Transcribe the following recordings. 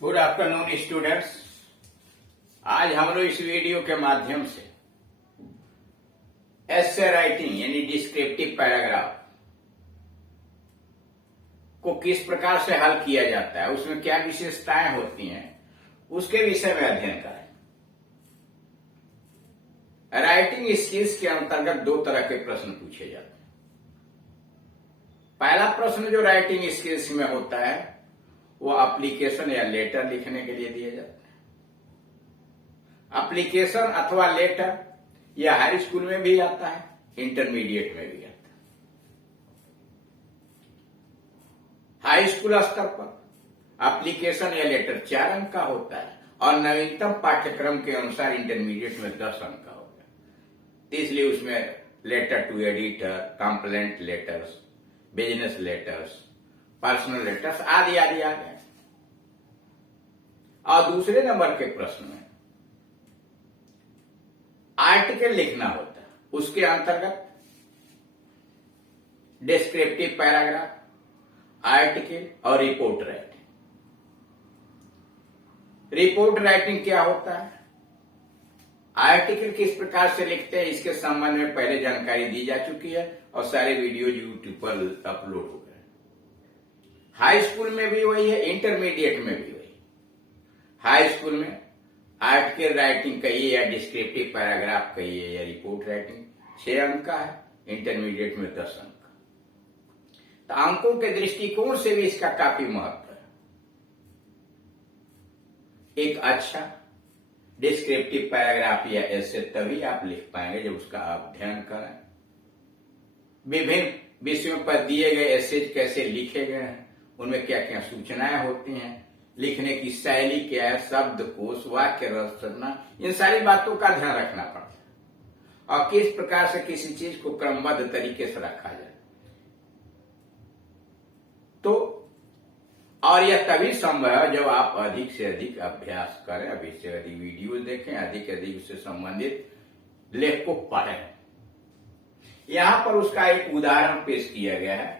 Good afternoon students. आज हम लोग इस वीडियो के माध्यम से एसे राइटिंग यानी डिस्क्रिप्टिव पैराग्राफ को किस प्रकार से हल किया जाता है, उसमें क्या विशेषताएं होती हैं, उसके विषय में अध्ययन करें। राइटिंग स्किल्स के अंतर्गत दो तरह के प्रश्न पूछे जाते हैं। पहला प्रश्न जो राइटिंग स्किल्स में होता है वो एप्लीकेशन या लेटर लिखने के लिए दिया जाता है। एप्लीकेशन अथवा लेटर या हाई स्कूल में भी आता है, इंटरमीडिएट में भी आता है। हाई स्कूल स्तर पर एप्लीकेशन या लेटर 4 अंक का होता है और नवीनतम पाठ्यक्रम के अनुसार इंटरमीडिएट में 10 अंक का होता है। इसलिए उसमें letter to editor, complaint letters, business letters, personal letters आदि आदि आ गए। और दूसरे नंबर के प्रश्न में आर्टिकल लिखना होता है। उसके अंतर्गत डिस्क्रिप्टिव पैराग्राफ, आर्टिकल और रिपोर्ट राइटिंग। रिपोर्ट राइटिंग क्या होता है, आर्टिकल किस प्रकार से लिखते हैं, इसके संबंध में पहले जानकारी दी जा चुकी है और सारे वीडियो यूट्यूब पर अपलोड हो गए। हाई स्कूल में भी वही है, इंटरमीडिएट में भी वही। हाई स्कूल में आर्टिकल राइटिंग कहिए या डिस्क्रिप्टिव पैराग्राफ कहिए या रिपोर्ट राइटिंग 6 अंक का है, इंटरमीडिएट में 10 अंक का। तो अंकों के दृष्टिकोण से भी इसका काफी महत्व है। एक अच्छा डिस्क्रिप्टिव पैराग्राफ या ऐसे तभी आप लिख पाएंगे जब उसका आप अध्ययन करें। विभिन्न विषयों पर दिए गए एसेज कैसे लिखे गए हैं, उनमें क्या क्या सूचनाएं होती हैं, लिखने की शैली क्या है, शब्दकोश, वाक्य रचना, इन सारी बातों का ध्यान रखना पड़ता है और किस प्रकार से किसी चीज को क्रमबद्ध तरीके से रखा जाए। तो और यह तभी संभव है जब आप अधिक से अधिक अभ्यास करें, अधिक से अधिक वीडियो देखें, अधिक से अधिक उससे संबंधित लेख को पढ़ें। यहां पर उसका एक उदाहरण पेश किया गया है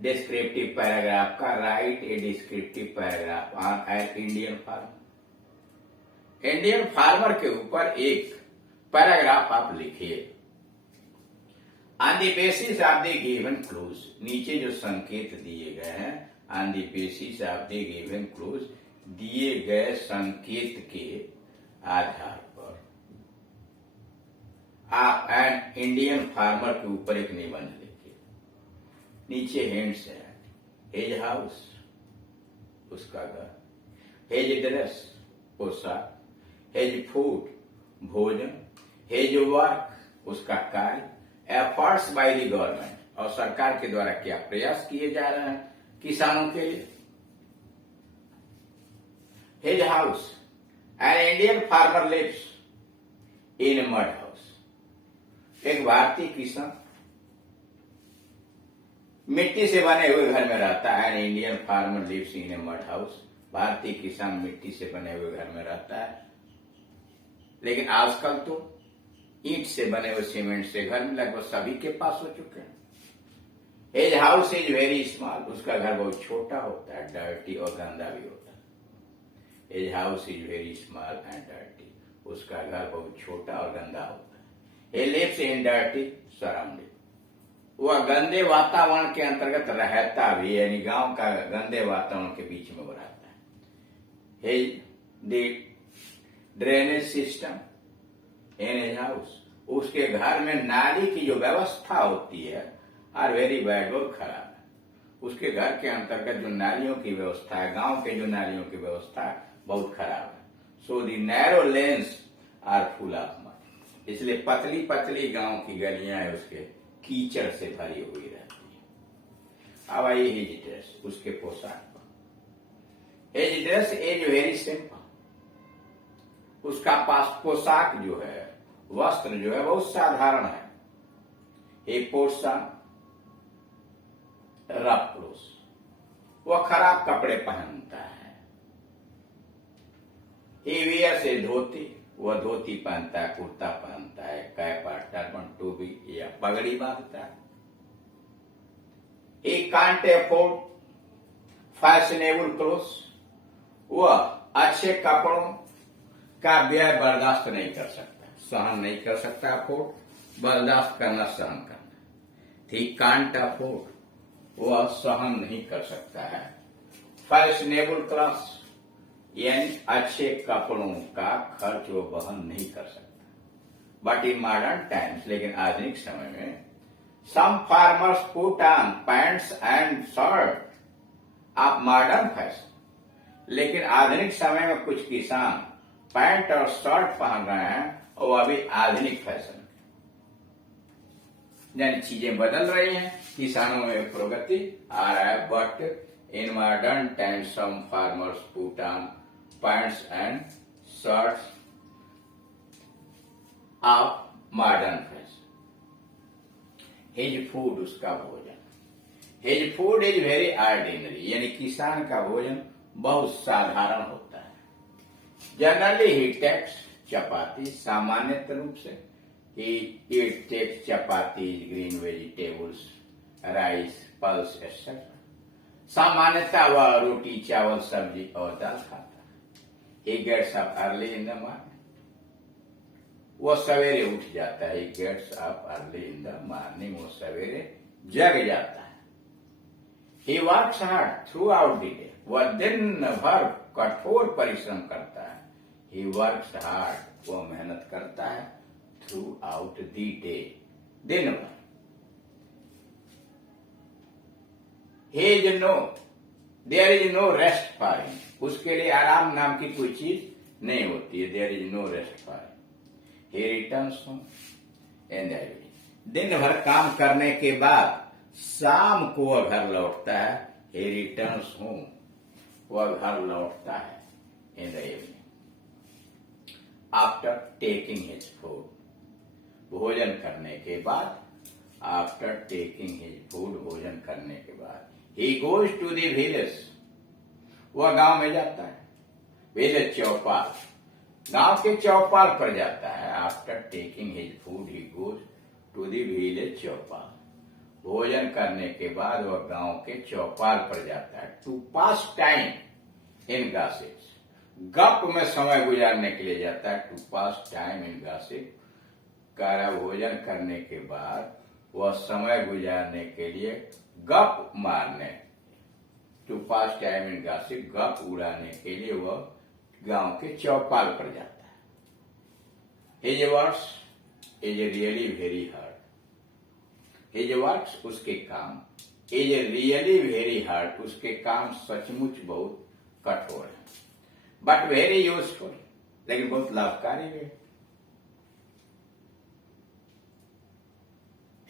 डिस्क्रिप्टिव पैराग्राफ का। Right A descriptive paragraph on an Indian farmer. Indian farmer के ऊपर एक पैराग्राफ आप लिखिए। On the basis of the given clues, नीचे जो संकेत दिए गए हैं, on the basis of the given clues, दिए गए संकेत के आधार पर आप एन इंडियन फार्मर के ऊपर एक निबंध लिखिए। नीचे हैंड्स है, हेज हाउस उसका घर, हेज ड्रेस पोशाक, हेज फूड भोजन, हेज वर्क उसका कार्य, एफर्ट्स बाय द गवर्नमेंट और सरकार के द्वारा क्या प्रयास किए जा रहे हैं किसानों के लिए। His house, an Indian farmer lives in a mud house. एक भारतीय किसान मिट्टी से बने हुए घर में रहता है। An Indian farmer lives in a mud house. भारतीय किसान मिट्टी से बने हुए घर में रहता है, लेकिन आजकल तो ईंट से बने हुए सीमेंट से घर में लगभग सभी के पास हो चुके हैं। His house is very small, उसका घर बहुत छोटा होता है, डर्टी और गंदा भी होता है। His house is very small and dirty, उसका घर बहुत छोटा और गंदा होता है। He lives in dirty surrounding, वह गंदे वातावरण के अंतर्गत रहता भी, यानी गांव का गंदे वातावरण के बीच में वो रहता है। His drainage system in his house, उसके घर में नाली की जो व्यवस्था होती है आर वेरी बैड, बहुत खराब है। उसके घर के अंतर्गत जो नालियों की व्यवस्था है, गांव के जो नालियों की व्यवस्था है, बहुत खराब है। So the narrow lanes are full of mud, इसलिए पतली पतली गांव की गलियां है उसके कीचड़ से भरी हुई रहती है। अब आइए हिज ड्रेस, उसके पोशाक पर। His dress is very simple, उसका पास पोशाक जो है, वस्त्र जो है बहुत साधारण है। एक पोशाक रफ क्लोथ्स, वह खराब कपड़े पहनता है। ही वियर्स ए धोती, वह धोती पहनता है, कुर्ता पहनता है, कैप, टर्बन, टोपी या पगड़ी बांधता है। He can't afford fashionable clothes, वह अच्छे कपड़ों का व्यय बर्दाश्त नहीं कर सकता, सहन नहीं कर सकता। अफोर्ड, बर्दाश्त करना, सहन करना। ही कांट अफोर्ड, वह सहन नहीं कर सकता है। फैशनेबल क्लास, यानी अच्छे कपड़ों का खर्च वो वहन नहीं कर सकता। बट इन मॉडर्न टाइम्स, लेकिन आधुनिक समय में, some farmers put on pants and shirt of modern fashion, लेकिन आधुनिक समय में कुछ किसान पैंट और शर्ट पहन रहे हैं और वो अभी आधुनिक फैशन, यानी चीजें बदल रही हैं, किसानों में प्रगति आ रहा है। But in modern times some farmers put on pants and shirts of modern fashion. His food, उसका भोजन, his food is very ordinary, यानी किसान का भोजन बहुत साधारण होता है। जनरली ही टेक्स चपाती, सामान्य रूप से ही it takes chapati, green vegetables, rice, pulse etcetera. सामान्यतः वह रोटी, चावल, सब्जी और दाल खाता है। He gets up early in the morning, वो सवेरे उठ जाता है। He gets up early in the morning, वो सवेरे जग जाता है। He works hard throughout the day, वह दिन भर कठोर परिश्रम करता है। ही वर्क्स हार्ड, वो मेहनत करता है। थ्रू आउट द डे, दिन भर। There is no rest for him, उसके लिए आराम नाम की कोई चीज नहीं होती है। There is no rest for him. He returns home in the evening, दिन भर काम करने के बाद शाम को वह घर लौटता है। ही रिटर्न्स होम, वह घर लौटता है इन the evening. After taking his food, भोजन करने के बाद, आफ्टर टेकिंग हिज फूड, भोजन करने के बाद, he goes to the village, वह गांव में जाता है। विलेज, चौपाल, गांव के चौपाल पर जाता है। After taking his food he goes to the village chaupal, भोजन करने के बाद वह गांव के चौपाल पर जाता है। To pass time in gossips, गप में समय गुजारने के लिए जाता है। To pass time in gossip, कारा भोजन करने के बाद वह समय गुजारने के लिए गप मारने, to pass time in gossip, गप उड़ाने के लिए वह गांव के चौपाल पर जाता है। His works is really very hard, his works, उसके काम, इज रियली वेरी हार्ड, उसके काम सचमुच बहुत कठोर है। बट वेरी यूजफुल, लेकिन बहुत लाभकारी है।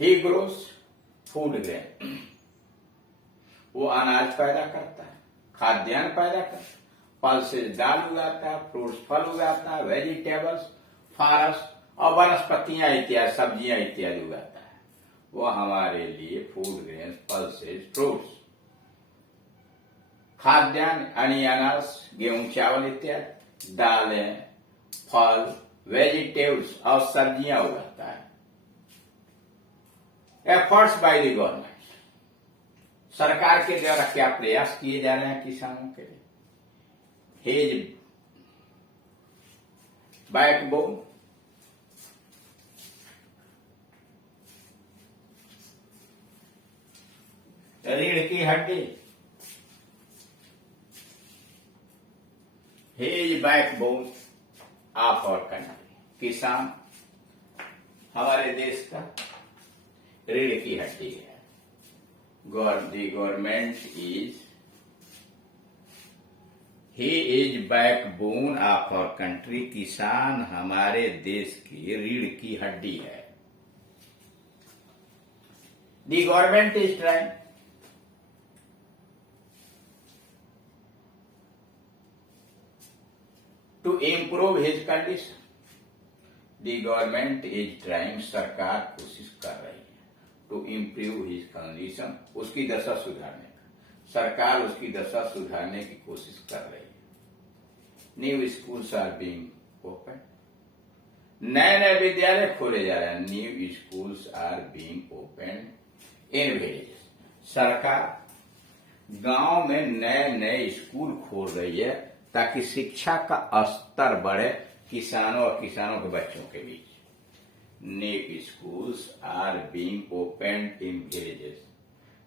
ही ग्रोस फूड ग्रेन, वो अनाज पैदा करता है, खाद्यान्न पैदा करता है, पल्सेस दाल उगाता है, फ्रूट्स फल उगाता है, वेजिटेबल्स, फॉरेस्ट और वनस्पतियां इत्यादि, सब्जियां इत्यादि उगाता है। वो हमारे लिए फूड ग्रेन, पल्सेस, फ्रूट्स, खाद्यान्न, अनाज, गेहूं, चावल इत्यादि, दालें, फल, वेजिटेबल्स और सब्जियां उगाता है। एफर्ट्स बाय द गवर्नमेंट, सरकार के द्वारा क्या प्रयास किए जा रहे हैं किसानों के लिए। हिज बैकबोन, रीढ़ की हड्डी, his backbone of our country, किसान हमारे देश का रीढ़ की हड्डी है। Government is, he is backbone of our country, किसान हमारे देश की रीढ़ की हड्डी है। The government is trying to improve his condition, the government is trying, सरकार कोशिश कर रही है, टू इम्प्रूव हिज कंडीशन, उसकी दशा सुधारने का, सरकार उसकी दशा सुधारने की कोशिश कर रही है। New schools are being open, नए नए विद्यालय खोले जा रहे हैं। New schools are being open in villages, सरकार गांव में नए नए स्कूल खोल रही है ताकि शिक्षा का स्तर बढ़े किसानों और किसानों के बच्चों के बीच। New schools are being opened in villages,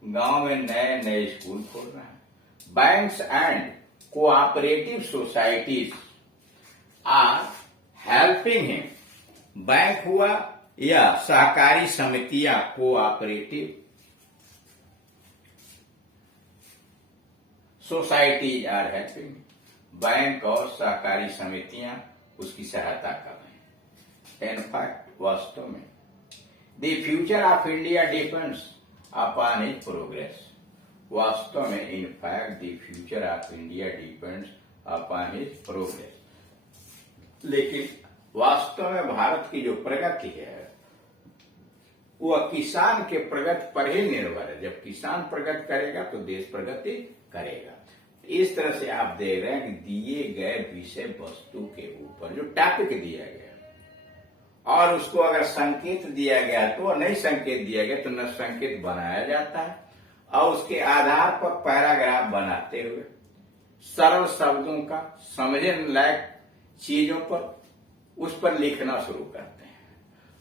गांव में नए नए स्कूल खोल रहे हैं। Banks and cooperative societies are helping him, bank हुआ या सहकारी समितियां, cooperative societies are helping, bank और सहकारी समितियां उसकी सहायता कर रहे हैं। इनफैक्ट वास्तव में the future of India depends upon his progress, वास्तव में in fact the future of India depends upon his progress, लेकिन वास्तव में भारत की जो प्रगति है वह किसान के प्रगति पर ही निर्भर है। जब किसान प्रगति करेगा तो देश प्रगति करेगा। इस तरह से आप देख रहे हैं कि दिए गए विषय वस्तु के ऊपर जो टॉपिक दिया गया और उसको अगर संकेत दिया गया तो, नहीं संकेत दिया गया तो न संकेत बनाया जाता है, और उसके आधार पर पैराग्राफ बनाते हुए सरल शब्दों का, समझने लायक चीजों पर उस पर लिखना शुरू करते हैं।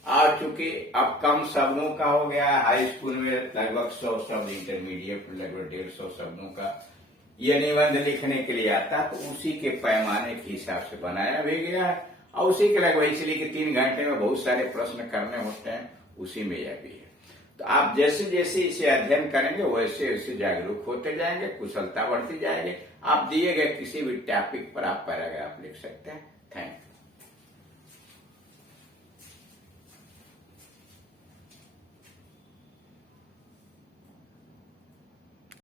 और चूंकि अब कम शब्दों का हो गया, हाई स्कूल में लगभग 100 शब्द, इंटरमीडिएट में लगभग 150 शब्दों का यह निबंध लिखने के लिए आता है, तो उसी के पैमाने के हिसाब से बनाया भी गया है और उसी के लगभग, इसलिए कि 3 घंटे में बहुत सारे प्रश्न करने होते हैं, उसी में यह भी है। तो आप जैसे जैसे इसे अध्ययन करेंगे वैसे वैसे जागरूक होते जाएंगे, कुशलता बढ़ती जाएगी। आप दिए गए किसी भी टॉपिक पर आप पैराग्राफ लिख सकते हैं।